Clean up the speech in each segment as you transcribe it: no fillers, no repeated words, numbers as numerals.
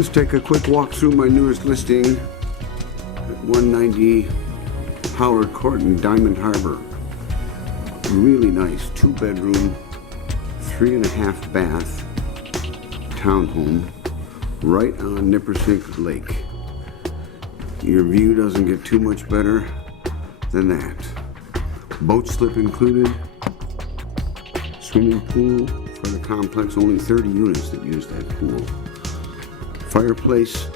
Let's take a quick walk through my newest listing at 190 Howard Court in Diamond Harbor. Really nice 2-bedroom, 3.5 bath townhome right on Nippersink Lake. Your view doesn't get too much better than that. Boat slip included, swimming pool for the complex, only 30 units that use that pool. Fireplace,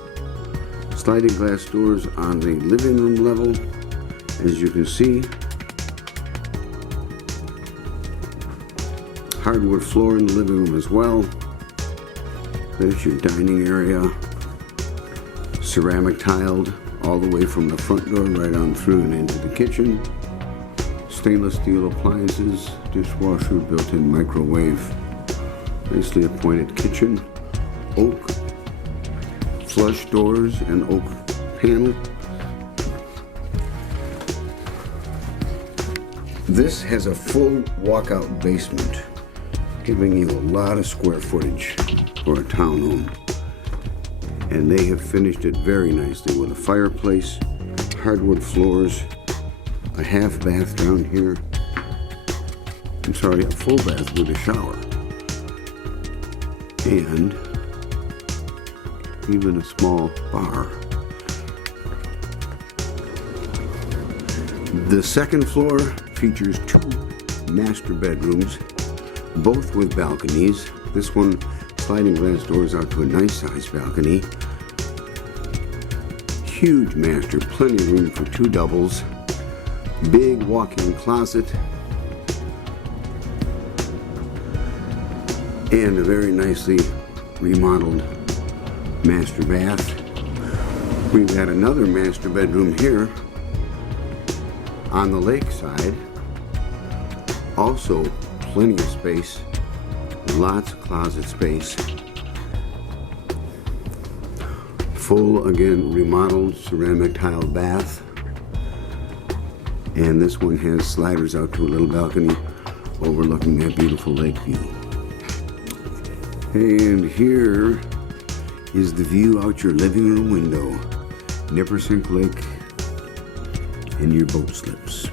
sliding glass doors on the living room level, as you can see. Hardwood floor in the living room as well. There's your dining area, ceramic tiled all the way from the front door right on through and into the kitchen. Stainless steel appliances, dishwasher, built-in microwave, nicely appointed kitchen, oak flush doors and oak panel. This has a full walkout basement, giving you a lot of square footage for a townhome. And they have finished it very nicely with a fireplace, hardwood floors, a half bath down here. I'm sorry, a full bath with a shower. And even a small bar. The second floor features 2 master bedrooms, both with balconies. This one, sliding glass doors out to a nice sized balcony. Huge master, plenty of room for 2 doubles. Big walk-in closet. And a very nicely remodeled master bath. We've got another master bedroom here on the lake side. Also plenty of space, lots of closet space. Full, again, remodeled ceramic tile bath. And this one has sliders out to a little balcony overlooking that beautiful lake view. And here is the view out your living room window, Nippersink Lake, and your boat slips.